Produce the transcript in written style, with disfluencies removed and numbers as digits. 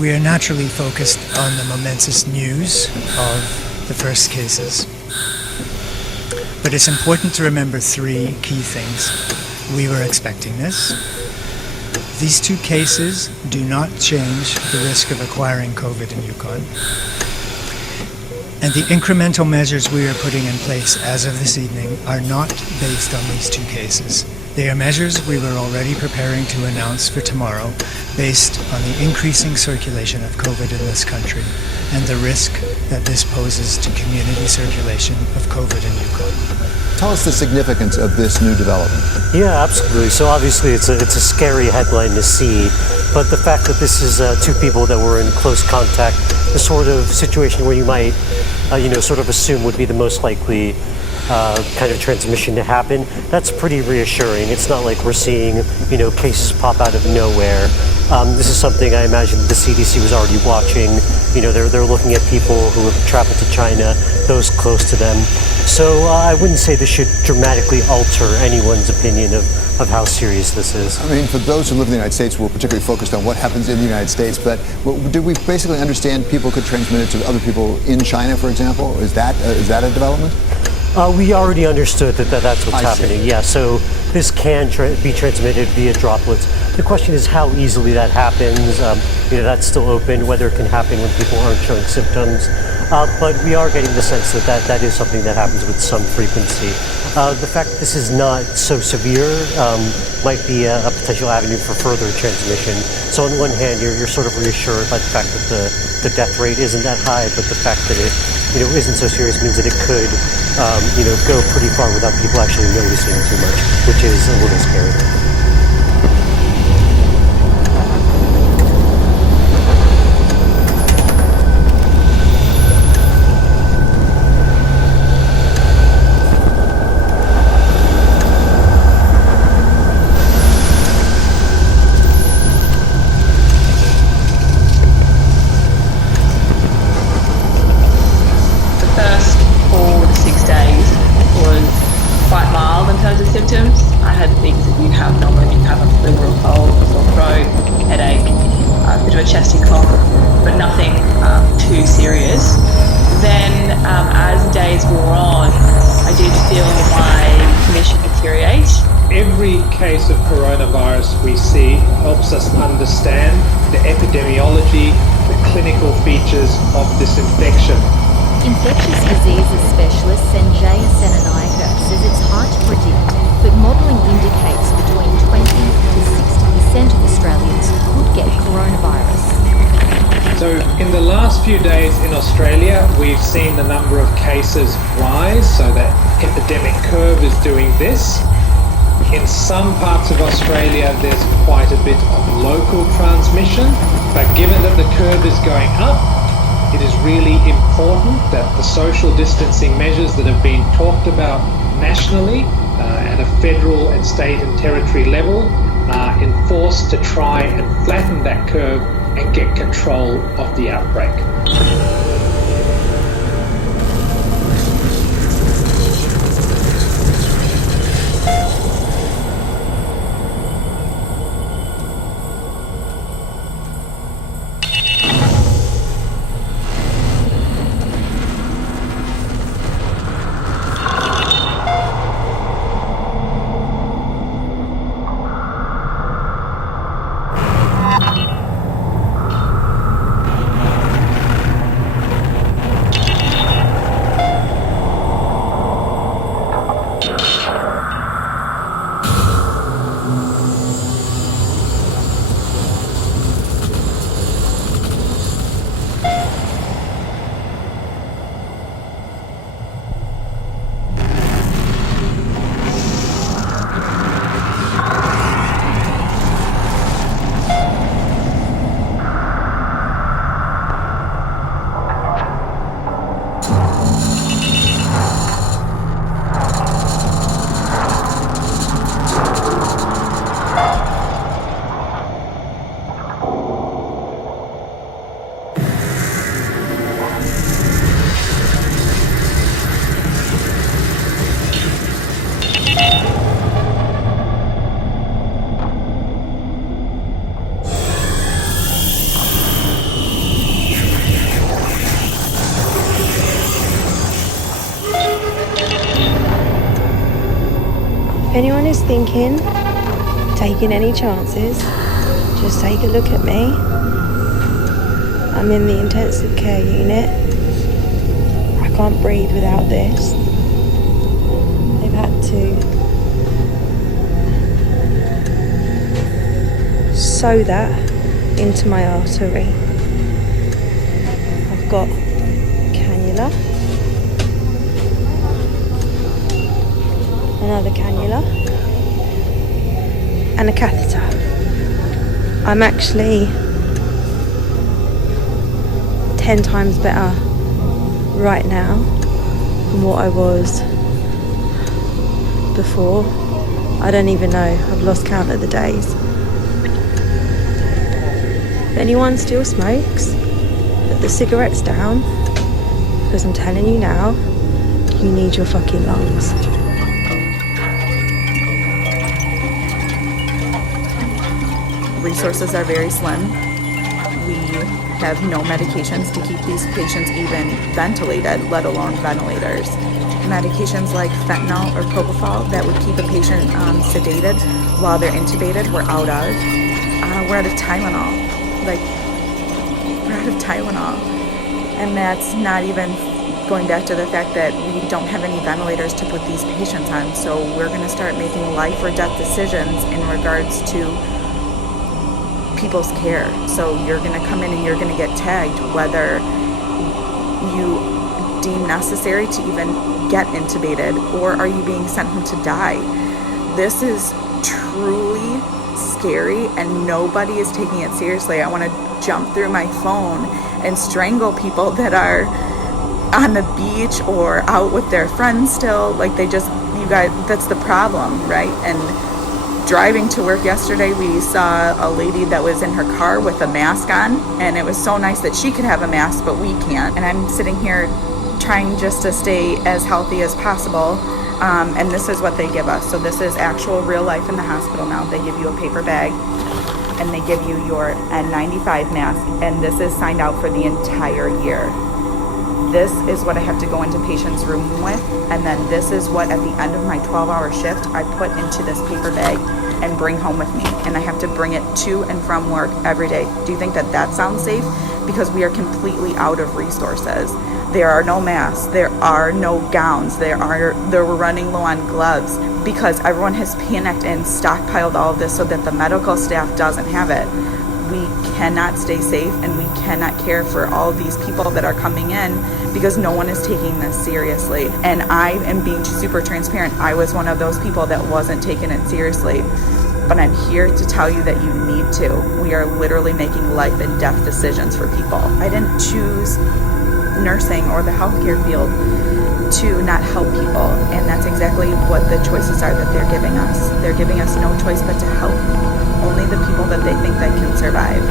We are naturally focused on the momentous news of the first cases. But it's important to remember three key things. We were expecting this. These two cases do not change the risk of acquiring COVID in Yukon. And the incremental measures we are putting in place as of this evening are not based on these two cases. They are measures we were already preparing to announce for tomorrow based on the increasing circulation of COVID in this country and the risk that this poses to community circulation of COVID in Yukon. Tell us the significance of this new development. Yeah, absolutely. So obviously it's a scary headline to see, but the fact that this is two people that were in close contact, the sort of situation where you might, sort of assume would be the most likely kind of transmission to happen, that's pretty reassuring. It's not like we're seeing, cases pop out of nowhere. This is something I imagine the CDC was already watching. They're looking at people who have traveled to China, those close to them. So I wouldn't say this should dramatically alter anyone's opinion of how serious this is. I mean, for those who live in the United States, we're particularly focused on what happens in the United States, but did we basically understand people could transmit it to other people in China, for example? Is that a development? We already understood that's what's happening. Yeah, so this can be transmitted via droplets. The question is how easily that happens. That's still open, whether it can happen when people aren't showing symptoms. But we are getting the sense that is something that happens with some frequency. The fact that this is not so severe might be a potential avenue for further transmission. So on one hand, you're sort of reassured by the fact that the death rate isn't that high, but the fact that it isn't so serious means that it could go pretty far without people actually noticing too much, which is a little scary. Symptoms. I had things that you have normally. You have a flu or a cold, a sore throat, headache, a bit of a chesty cough, but nothing too serious. Then as days wore on, I did feel my condition deteriorate. Every case of coronavirus we see helps us understand the epidemiology, the clinical features of this infection. Infectious diseases specialist Sanjay Senanayake says it's hard to predict, but modelling indicates between 20 to 60% of Australians could get coronavirus. So in the last few days in Australia, we've seen the number of cases rise, so that epidemic curve is doing this. In some parts of Australia, there's quite a bit of local transmission, but given that the curve is going up, it is really important that the social distancing measures that have been talked about nationally at a federal and state and territory level are enforced to try and flatten that curve and get control of the outbreak. If anyone is thinking, taking any chances, just take a look at me. I'm in the intensive care unit. I can't breathe without this. They've had to sew that into my artery. I've got cannula, another cannula, and a catheter. I'm actually 10 times better right now than what I was before. I don't even know, I've lost count of the days. If anyone still smokes, put the cigarettes down, because I'm telling you now, you need your fucking lungs. Resources are very slim. We have no medications to keep these patients even ventilated, let alone ventilators. Medications like fentanyl or propofol that would keep a patient sedated while they're intubated, we're out of. We're out of Tylenol. We're out of Tylenol. And that's not even going back to the fact that we don't have any ventilators to put these patients on. So we're going to start making life or death decisions in regards to people's care. So you're going to come in and you're going to get tagged whether you deem necessary to even get intubated, or are you being sent home to die? This is truly scary and nobody is taking it seriously. I want to jump through my phone and strangle people that are on the beach or out with their friends still. You guys, that's the problem, right? And driving to work yesterday, we saw a lady that was in her car with a mask on, and it was so nice that she could have a mask, but we can't. And I'm sitting here trying just to stay as healthy as possible, and this is what they give us. So this is actual real life in the hospital now. They give you a paper bag, and they give you your N95 mask, and this is signed out for the entire year. This is what I have to go into patients' room with, and then this is what at the end of my 12-hour shift I put into this paper bag and bring home with me, and I have to bring it to and from work every day. Do you think that that sounds safe? Because we are completely out of resources. There are no masks, there are no gowns, they're running low on gloves because everyone has panicked and stockpiled all of this so that the medical staff doesn't have it. We cannot stay safe and we cannot care for all these people that are coming in because no one is taking this seriously. And I am being super transparent. I was one of those people that wasn't taking it seriously. But I'm here to tell you that you need to. We are literally making life and death decisions for people. I didn't choose nursing or the healthcare field to not help people, and that's exactly what the choices are that they're giving us. They're giving us no choice but to help only the people that they think that can survive.